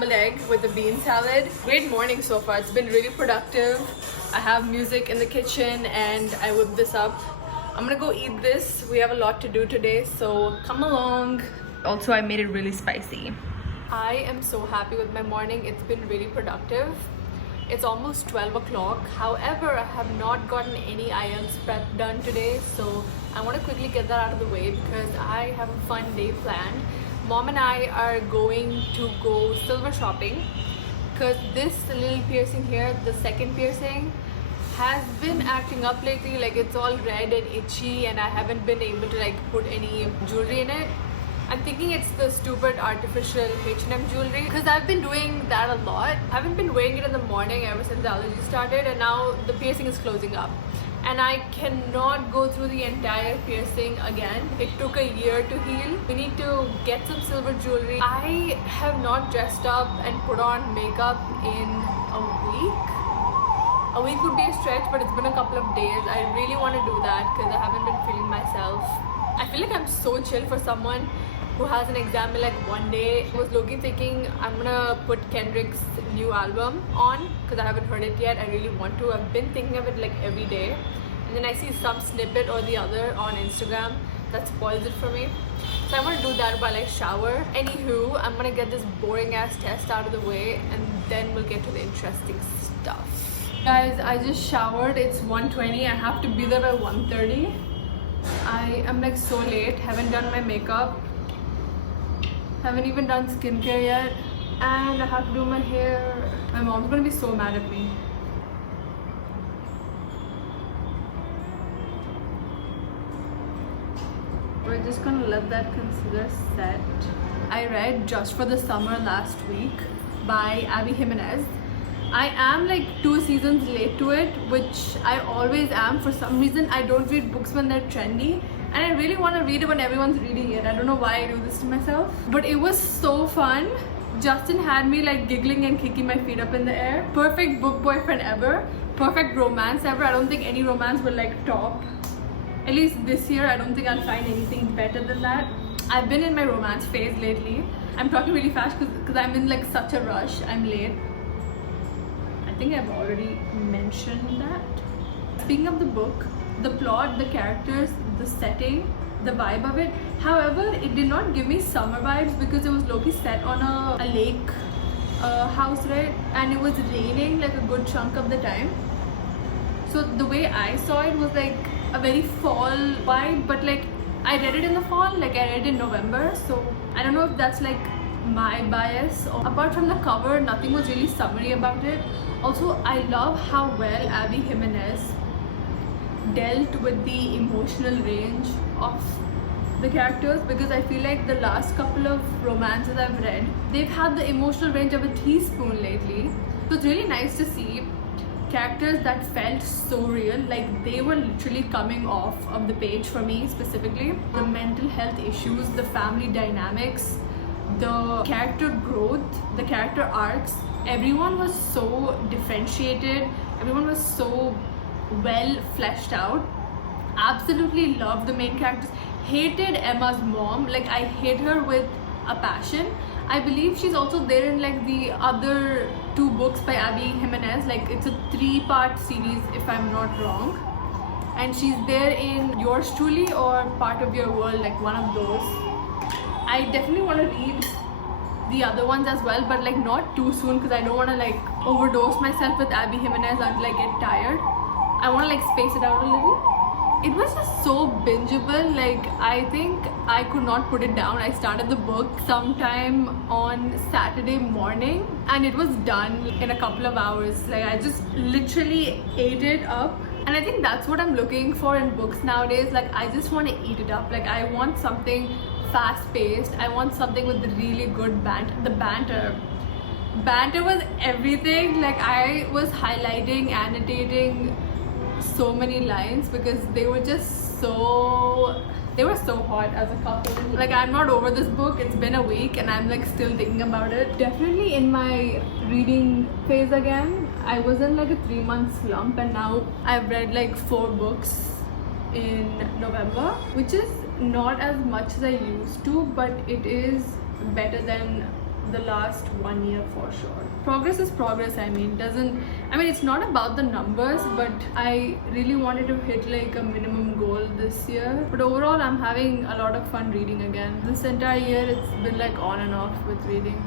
scrambled egg with a bean salad. Great morning so far. It's been really productive. I have music in the kitchen and I whipped this up. I'm gonna go eat this. We have a lot to do today, so come along. Also, I made it really spicy. I am so happy with my morning. It's been really productive. It's almost 12 o'clock. However, I have not gotten any IELTS prep done today, so I want to quickly get that out of the way because I have a fun day planned. Mom and I are going to go silver shopping because this little piercing here, the second piercing, has been acting up lately. Like, it's all red and itchy and I haven't been able to like put any jewelry in it. I'm thinking it's the stupid artificial H&M jewelry because I've been doing that a lot. I haven't been wearing it in the morning ever since the allergy started, and now the piercing is closing up and I cannot go through the entire piercing again. It took a year to heal. We need to get some silver jewelry. I have not dressed up and put on makeup in a week. A week would be a stretch, but it's been a couple of days. I really want to do that because I haven't been feeling myself. I feel like I'm so chill for someone who has an exam in like one day. I was looking thinking I'm gonna put Kendrick's new album on because I haven't heard it yet. I really want to. I've been thinking of it like every day, and then I see some snippet or the other on Instagram that spoils it for me. So I want to do that while I shower. Anywho, I'm gonna get this boring ass test out of the way and then we'll get to the interesting stuff. Guys, I just showered. It's 1:20. I have to be there by 1:30. I am like so late. Haven't done my makeup. Haven't even done skincare yet, and I have to do my hair. My mom's gonna be so mad at me. We're just gonna let that concealer set. I read Just for the Summer last week by Abby Jimenez. I am like 2 seasons late to it, which I always am. For some reason, I don't read books when they're trendy. And I really want to read it when everyone's reading it. I don't know why I do this to myself. But it was so fun. Justin had me like giggling and kicking my feet up in the air. Perfect book boyfriend ever. Perfect romance ever. I don't think any romance will like top. At least this year, I don't think I'll find anything better than that. I've been in my romance phase lately. I'm talking really fast because I'm in like such a rush. I'm late. I think I've already mentioned that. Speaking of the book, the plot, the characters, the setting, the vibe of it. However, it did not give me summer vibes because it was low-key set on a lake house, right? And it was raining like a good chunk of the time. So the way I saw it was like a very fall vibe, but like I read it in the fall, like I read it in November. So I don't know if that's like my bias. Apart from the cover, nothing was really summery about it. Also, I love how well Abby Jimenez dealt with the emotional range of the characters, because I feel like the last couple of romances I've read, they've had the emotional range of a teaspoon lately. So it's really nice to see characters that felt so real, like they were literally coming off of the page for me specifically. The mental health issues, the family dynamics, the character growth, the character arcs, everyone was so differentiated, everyone was so well fleshed out. Absolutely loved the main characters. Hated Emma's mom. Like, I hate her with a passion. I believe she's also there in like the other 2 books by Abby Jimenez. Like, it's a 3-part series if I'm not wrong, and she's there in Yours Truly or Part of Your World, like one of those. I definitely want to read the other ones as well, but like not too soon because I don't want to like overdose myself with Abby Jimenez until I get tired. I want to like space it out a little. It was just so bingeable. Like, I think I could not put it down. I started the book sometime on Saturday morning and it was done in a couple of hours. Like, I just literally ate it up. And I think that's what I'm looking for in books nowadays. Like, I just want to eat it up. Like, I want something fast-paced. I want something with really good banter. The banter was everything. Like, I was highlighting, annotating so many lines because they were just so hot as a couple. Like, I'm not over this book. It's been a week and I'm like still thinking about it. Definitely in my reading phase again. I was in like a 3-month slump and now I've read like 4 books in November, which is not as much as I used to, but it is better than the last 1 year for sure. Progress is progress. I mean, it's not about the numbers, but I really wanted to hit like a minimum goal this year. But overall, I'm having a lot of fun reading again. This entire year, it's been like on and off with reading.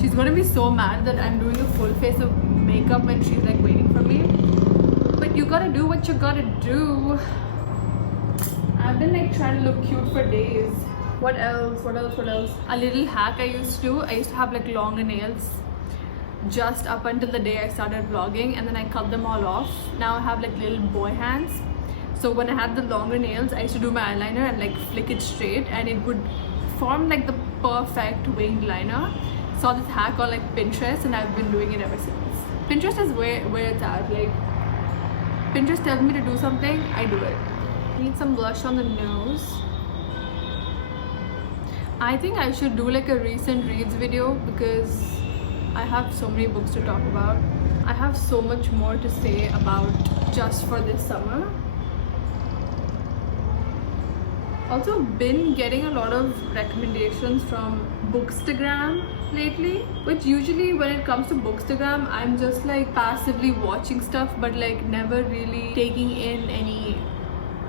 She's gonna be so mad that I'm doing a full face of makeup when she's like waiting for me. But you gotta do what you gotta do. I've been like trying to look cute for days. What else? A little hack I used to have like longer nails just up until the day I started vlogging, and then I cut them all off. Now I have like little boy hands. So when I had the longer nails, I used to do my eyeliner and like flick it straight, and it would form like the perfect winged liner. Saw this hack on like Pinterest, and I've been doing it ever since. Pinterest is where it's at. Like Pinterest tells me to do something, I do it. Need some blush on the nose. I think I should do like a recent reads video because I have so many books to talk about. I have so much more to say about Just for this summer. Also been getting a lot of recommendations from Bookstagram lately, which usually when it comes to Bookstagram, I'm just like passively watching stuff but like never really taking in any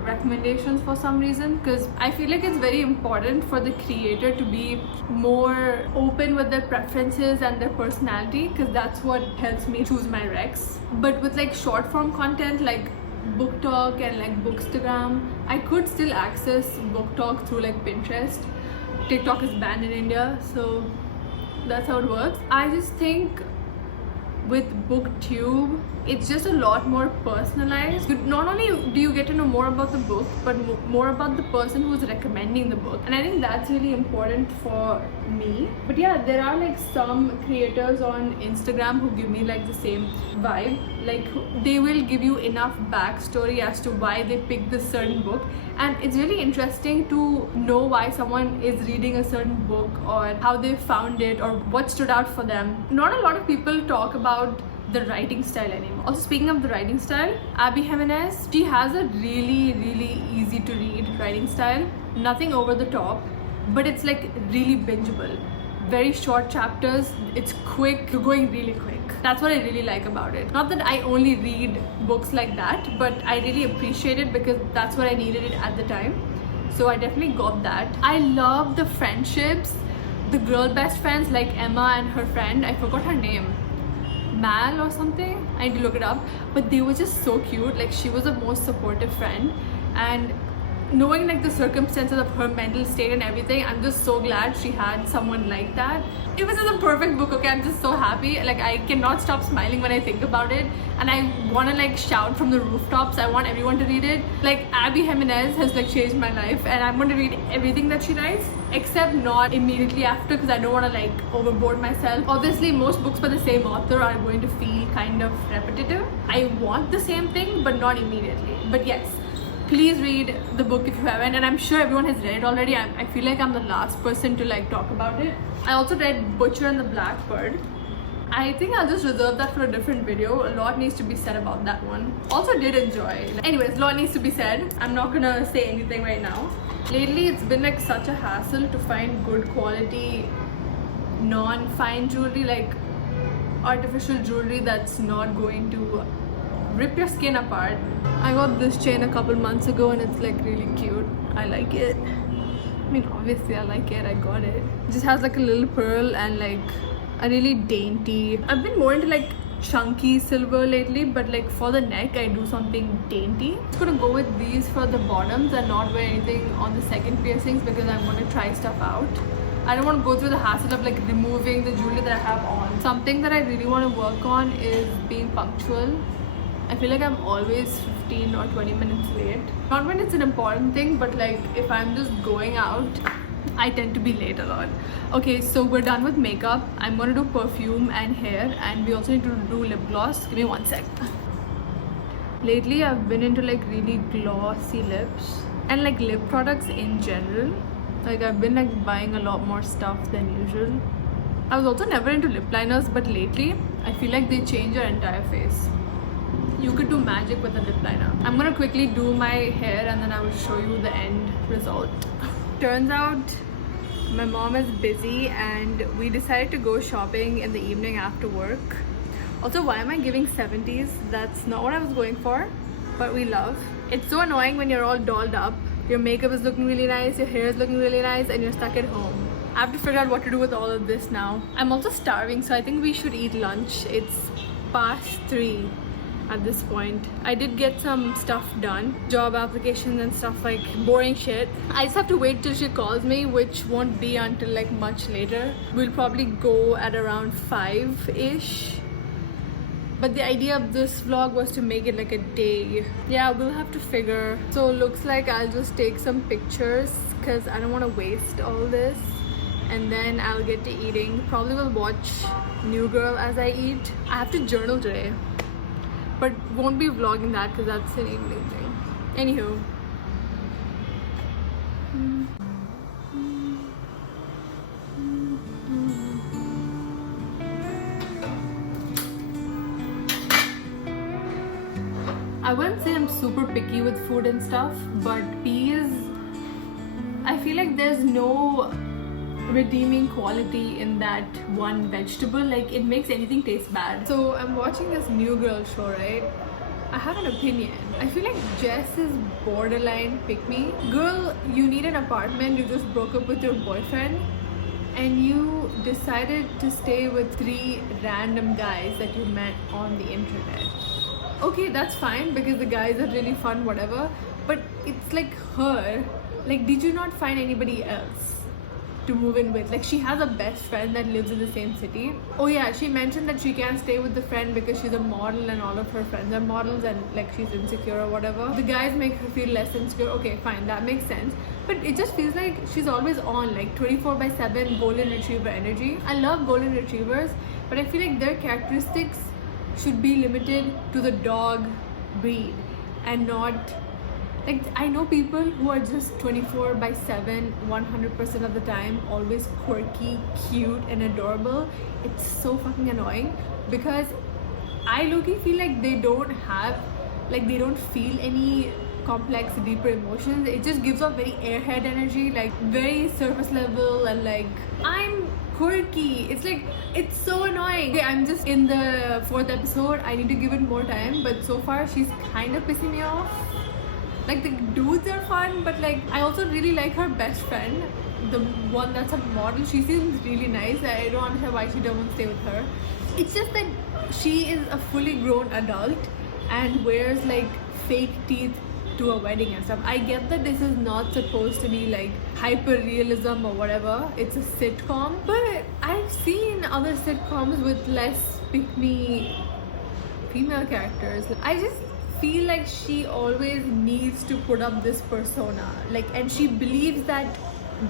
recommendations for some reason, because I feel like it's very important for the creator to be more open with their preferences and their personality, because that's what helps me choose my recs. But with like short form content like Book Talk and like Bookstagram, I could still access Book Talk through like Pinterest. TikTok is banned in India, so that's how it works. I just think with BookTube, it's just a lot more personalized. Not only do you get to know more about the book, but more about the person who's recommending the book, and I think that's really important for me. But yeah, there are like some creators on Instagram who give me like the same vibe. Like they will give you enough backstory as to why they picked this certain book, and it's really interesting to know why someone is reading a certain book or how they found it or what stood out for them. Not a lot of people talk about the writing style anymore. Also, speaking of the writing style, Abby Jimenez, she has a really easy to read writing style. Nothing over the top, but it's like really bingeable. Very short chapters, it's quick, you're going really quick. That's what I really like about it. Not that I only read books like that, but I really appreciate it because that's what I needed it at the time. So I definitely got that. I love the friendships, the girl best friends like Emma and her friend, I forgot her name, Mal or something, I need to look it up, but they were just so cute. Like she was the most supportive friend, and knowing like the circumstances of her mental state and everything, I'm just so glad she had someone like that. It was just a perfect book. Okay, I'm just so happy. Like I cannot stop smiling when I think about it, and I want to like shout from the rooftops. I want everyone to read it. Like Abby Jimenez has like changed my life, and I'm going to read everything that she writes, except not immediately after, because I don't want to like overboard myself. Obviously most books by the same author are going to feel kind of repetitive. I want the same thing but not immediately. But yes, please read the book if you haven't, and I'm sure everyone has read it already. I feel like I'm the last person to like talk about it. I also read Butcher and the Blackbird. I think I'll just reserve that for a different video. A lot needs to be said about that one. Also did enjoy. Anyways, a lot needs to be said. I'm not gonna say anything right now. Lately it's been like such a hassle to find good quality non-fine jewelry, like artificial jewelry that's not going to rip your skin apart. I got this chain a couple months ago and it's like really cute. I like it. I mean, obviously I like it. I got it. It just has like a little pearl and like a really dainty. I've been more into like chunky silver lately, but like for the neck I do something dainty. I'm just gonna go with these for the bottoms and not wear anything on the second piercings because I'm gonna try stuff out. I don't want to go through the hassle of like removing the jewelry that I have on. Something that I really want to work on is being punctual. I feel like I'm always 15 or 20 minutes late. Not when it's an important thing, but like if I'm just going out, I tend to be late a lot. Okay, so we're done with makeup. I'm gonna do perfume and hair, and we also need to do lip gloss. Give me one sec. Lately I've been into like really glossy lips and like lip products in general. Like I've been like buying a lot more stuff than usual. I was also never into lip liners, but lately I feel like they change your entire face. You could do magic with a lip liner. I'm gonna quickly do my hair and then I will show you the end result. Turns out My mom is busy and we decided to go shopping in the evening after work. Also, why am I giving 70s? That's not what I was going for, but we love. It's so annoying when you're all dolled up. Your makeup is looking really nice, your hair is looking really nice, and you're stuck at home. I have to figure out what to do with all of this now. I'm also starving, so I think we should eat lunch. It's past 3 at this point. I did get some stuff done, job applications and stuff, like boring shit. I just have to wait till she calls me, which won't be until like much later. We'll probably go at around 5-ish. But the idea of this vlog was to make it like a day. Yeah, we'll have to figure. So looks like I'll just take some pictures because I don't want to waste all this. And then I'll get to eating. Probably will watch New Girl as I eat. I have to journal today, but won't be vlogging that because that's an evening thing. Anywho. I wouldn't say I'm super picky with food and stuff, but peas, I feel like there's no redeeming quality in that one vegetable. Like, it makes anything taste bad. So I'm watching this New Girl show, right? I have an opinion. I feel like Jess is borderline pick me. Girl, you need an apartment, you just broke up with your boyfriend, and you decided to stay with 3 random guys that you met on the internet. Okay, that's fine because the guys are really fun, whatever, but it's like her. Like, did you not find anybody else to move in with? Like, she has a best friend that lives in the same city. Oh yeah, she mentioned that she can't stay with the friend because she's a model and all of her friends are models and like she's insecure or whatever. The guys make her feel less insecure. Okay, fine, that makes sense. But it just feels like she's always on, like 24/7 golden retriever energy. I love golden retrievers, but I feel like their characteristics should be limited to the dog breed and not like, I know people who are just 24/7 100% of the time, always quirky, cute and adorable. It's so fucking annoying because I low-key feel like they don't have, like, they don't feel any complex, deeper emotions. It just gives off very airhead energy, like very surface level, and like, I'm quirky. It's like, it's so annoying. Okay, I'm just in the 4th episode. I need to give it more time, but so far she's kind of pissing me off. Like, the dudes are fun, but like, I also really like her best friend, the one that's a model. She seems really nice. I don't understand why she doesn't stay with her. It's just that she is a fully grown adult and wears like fake teeth to a wedding and stuff. I get that this is not supposed to be like hyper realism or whatever. It's a sitcom, but I've seen other sitcoms with less pick-me female characters. I just feel like she always needs to put up this persona, like, and she believes that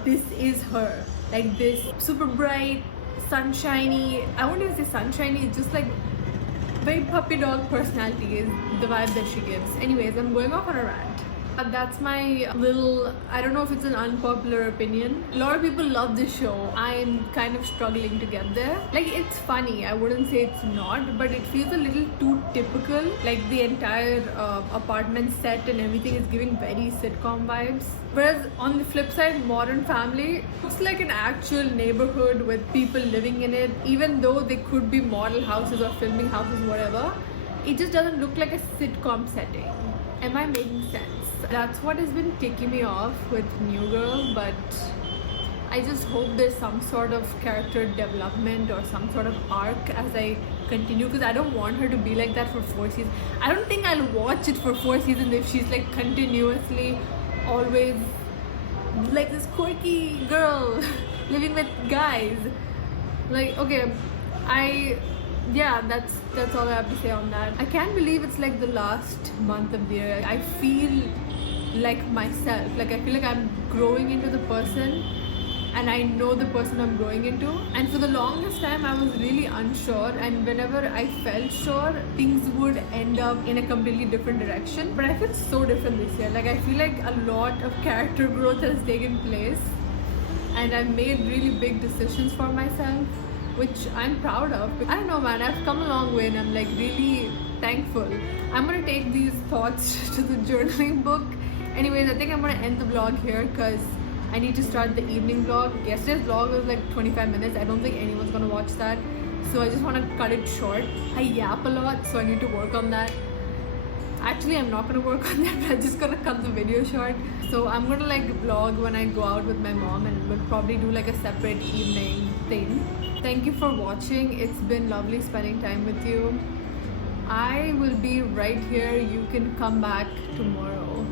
this is her, like this super bright, sunshiny, I won't even say sunshiny, it's just like very puppy dog personality is the vibe that she gives. Anyways, I'm going off on a rant. That's my little, I don't know if it's an unpopular opinion. A lot of people love this show. I'm kind of struggling to get there. Like, it's funny, I wouldn't say it's not, but it feels a little too typical. Like, the entire apartment set and everything is giving very sitcom vibes. Whereas on the flip side, Modern Family looks like an actual neighborhood with people living in it. Even though they could be model houses or filming houses, whatever, it just doesn't look like a sitcom setting. Am I making sense? That's what has been ticking me off with New Girl, but I just hope there's some sort of character development or some sort of arc as I continue, because I don't want her to be like that for 4 seasons. I don't think I'll watch it for 4 seasons if she's like continuously always like this quirky girl living with guys. Like, okay, yeah, that's all I have to say on that. I can't believe it's like the last month of the year. I feel like myself. Like, I feel like I'm growing into the person and I know the person I'm growing into. And for the longest time I was really unsure, and whenever I felt sure, things would end up in a completely different direction. But I feel so different this year. Like, I feel like a lot of character growth has taken place and I've made really big decisions for myself, which I'm proud of. I don't know, man, I've come a long way and I'm like really thankful. I'm gonna take these thoughts to the journaling book. Anyways, I think I'm gonna end the vlog here because I need to start the evening vlog. Yesterday's vlog was like 25 minutes. I don't think anyone's gonna watch that. So I just want to cut it short. I yap a lot, so I need to work on that. Actually, I'm not gonna work on that, but I'm just gonna cut the video short. So I'm gonna like vlog when I go out with my mom, and we'll probably do like a separate evening thing. Thank you for watching. It's been lovely spending time with you. I will be right here. You can come back tomorrow.